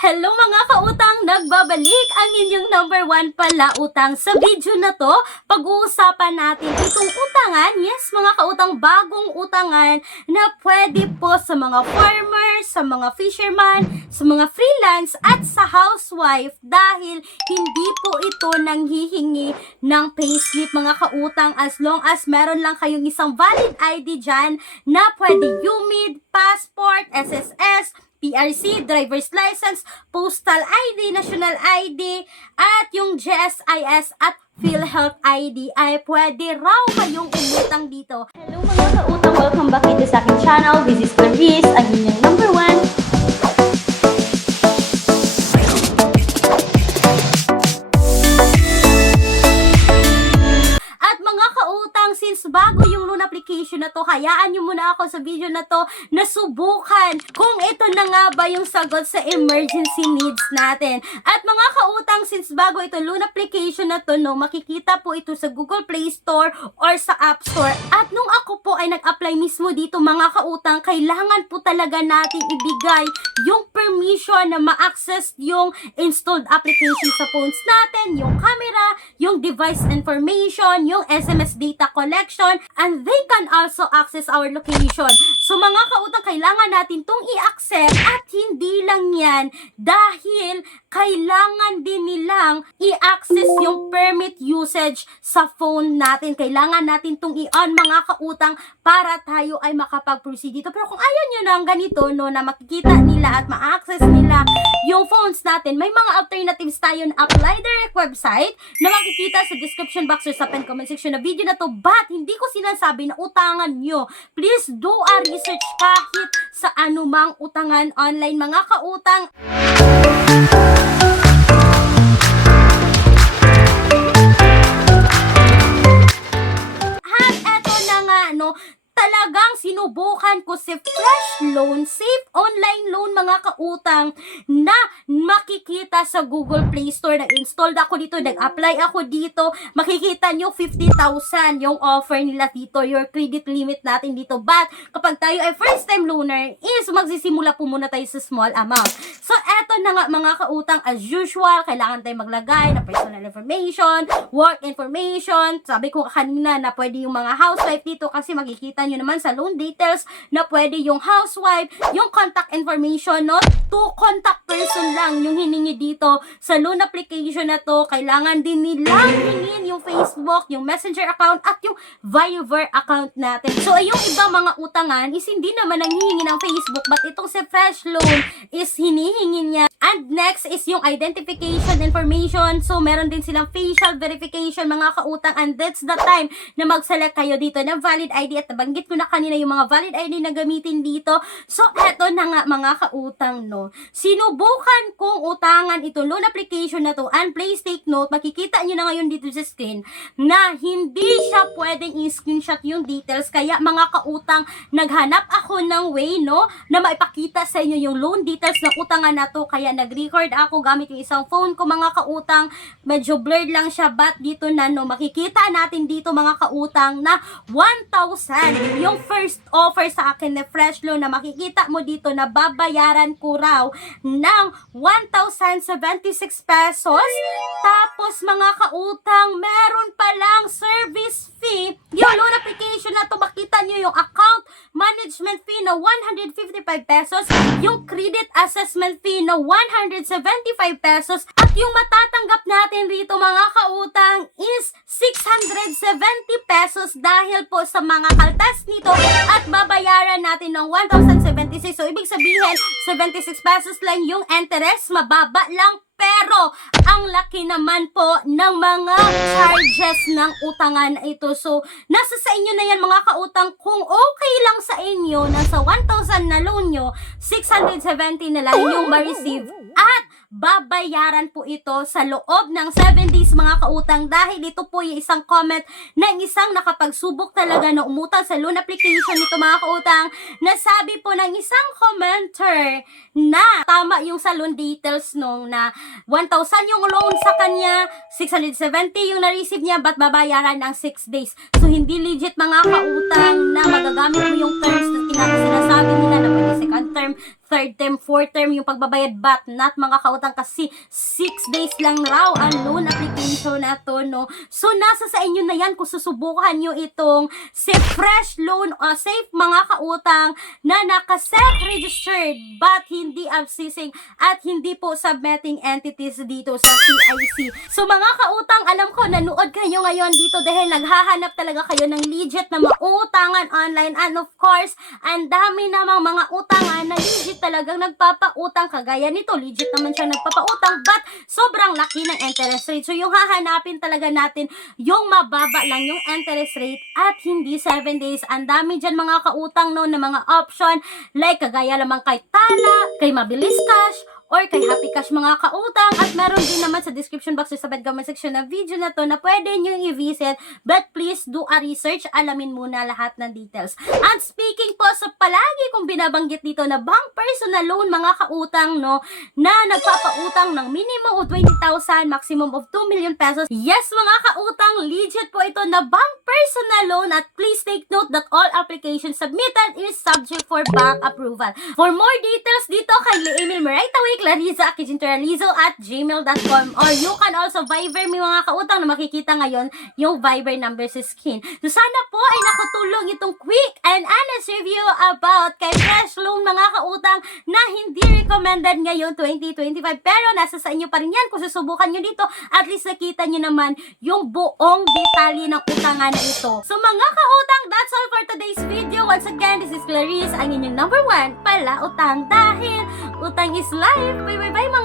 Hello mga kautang! Nagbabalik ang inyong number 1 pala utang. Sa video na to, pag-uusapan natin itong utangan. Yes, mga kautang, bagong utangan na pwede po sa mga farmers, sa mga fisherman, sa mga freelance at sa housewife dahil hindi po ito nanghihingi ng payslip mga kautang as long as meron lang kayong isang valid ID dyan na pwede UMID, passport, SSS, PRC, driver's license, postal ID, national ID, at yung GSIS at PhilHealth ID ay pwede raw kayong umutang dito. Hello mga kautang! Welcome back dito sa aking channel. This is Clarice, ang inyong number 1. Since bago yung loan application na to, hayaan nyo muna ako sa video na to na subukan kung ito na nga ba yung sagot sa emergency needs natin. At mga kautang, since bago ito loan application na to, no, makikita po ito sa Google Play Store or sa App Store. At nung ako po ay nag-apply mismo dito mga kautang, kailangan po talaga natin ibigay yung permission na ma-access yung installed application sa phones natin, yung camera, yung device information, yung SMS data collection, and they can also access our location. So mga kautang, kailangan natin tong i-accept at hindi lang yan dahil kailangan din nilang i-access yung permit usage sa phone natin. Kailangan natin tong i-on mga kautang para tayo ay makapag-proceed dito. Pero kung ayaw nyo ng ganito, no, na makikita nila at ma-access nila yung phones natin, may mga alternatives tayo na apply direct website na makikita sa description box or sa pen comment section na video na to. But hindi ko sinasabi na utangan nyo. Please do a research kahit sa anumang utangan online mga kautang. At eto na nga, no, talagang sinubukan ko si Fresh Loan, safe online loan mga kautang na makikita sa Google Play Store. Nag-installed ako dito, nag-apply ako dito. Makikita nyo 50,000 yung offer nila dito, your credit limit natin dito. But kapag tayo ay first time loaner is magsisimula po muna tayo sa small amount. So eto na nga mga kautang, as usual, kailangan tayo maglagay na personal information, work information. Sabi ko kanina na pwede yung mga housewife dito kasi makikita nyo naman sa loan details na pwede yung housewife, yung contact information, no? 2 contact person lang yung hiningi dito sa loan application na to. Kailangan din nilang hingin yung Facebook, yung Messenger account at yung Viber account natin. So yung ibang mga utangan is hindi naman nanghihingi ng Facebook, but itong si Fresh Loan is hinihingi niya. And next is yung identification information. So meron din silang facial verification mga kautang, and that's the time na mag-select kayo dito ng valid ID. At nabanggit ko na kanina yung mga valid ID na gamitin dito. So eto na nga mga kautang, no, sinubukan kong utangan ito loan application na to, and please take note, makikita nyo na ngayon dito sa screen na hindi siya pwedeng i-screenshot yung details. Kaya mga kautang, naghanap ako ng way, no, na maipakita sa inyo yung loan details ng utangan na to. Kaya nag-record ako gamit yung isang phone ko mga kautang. Medyo blurred lang siya, but dito na, no, makikita natin dito mga kautang na 1,000 yung first offer sa akin na Fresh Loan, na makikita mo dito na babayaran ko raw ng 1,076 pesos. Tapos mga kautang, meron palang service fee. Yung loan application na to, makita nyo yung account management fee na 155 pesos, yung credit assessment fee na 175 pesos, at yung matatanggap natin rito mga kautang is 670 pesos dahil po sa mga kaltas nito, at babayaran natin ng 1,076. So ibig sabihin 76 pesos lang yung interest, mababa lang. Pero, ang laki naman po ng mga charges ng utangan na ito. So, nasa sa inyo na yan mga kautang. Kung okay lang sa inyo, nasa 1,000 na loan nyo, 670 na lang yung ma-receive. At, babayaran po ito sa loob ng 7 days mga kautang, dahil ito po yung isang comment ng isang nakapagsubok talaga na umutang sa loan application nito mga kautang, na sabi po ng isang commenter na tama yung sa loan details nung na 1,000 yung loan sa kanya, 670 yung na-receive niya, but babayaran ng 6 days. So hindi legit mga kautang na magagamit mo yung terms na sinasabi nila na pwede second term, third term, fourth term yung pagbabayad, but not mga kautang kasi 6 days lang raw ang loan application na to, no? So, nasa sa inyo na yan kung susubukan nyo itong Safe Fresh Loan o Safe mga kautang na naka-self-registered but hindi abscissing at hindi po submitting entities dito sa CIC. So, mga kautang, alam ko, nanood kayo ngayon dito dahil naghahanap talaga kayo ng legit na mautangan online, and of course, ang dami namang mga utangan na legit talagang nagpapautang, kagaya nito, legit naman siya nagpapautang, but sobrang laki ng interest rate. So, yung hahanapin talaga natin, yung mababa lang yung interest rate at hindi 7 days. Ang dami dyan mga kautang, no, na mga option, like kagaya lamang kay Tala, kay Mabilis Cash, or kay Happy Cash mga kautang, at meron din naman sa description box sa comment section na video na to na pwede nyo i-visit, but please do a research, alamin muna lahat ng details. And speaking po sa palagi kong binabanggit dito na bank personal loan mga kautang, no, na nagpapautang ng minimum of 20,000, maximum of 2 million pesos. Yes mga kautang, legit po ito na bank personal loan, at please take note that all applications submitted is subject for bank approval. For more details dito, kindly email me right away, clarissa@gmail.com, or you can also Viber me mga kautang na makikita ngayon yung Viber number sa screen. So sana po ay nakatulong itong quick and honest review about kay Fresh Loan mga kautang na hindi recommended ngayon 2025, pero nasa sa inyo pa rin yan kung susubukan nyo dito, at least nakita nyo naman yung buong detalye ng utangan na ito. So mga kautang, that's all for today's video. Once again, this is Clarice, ang inyong number 1 pala utang, dahil utang is life. Bye bye bye mga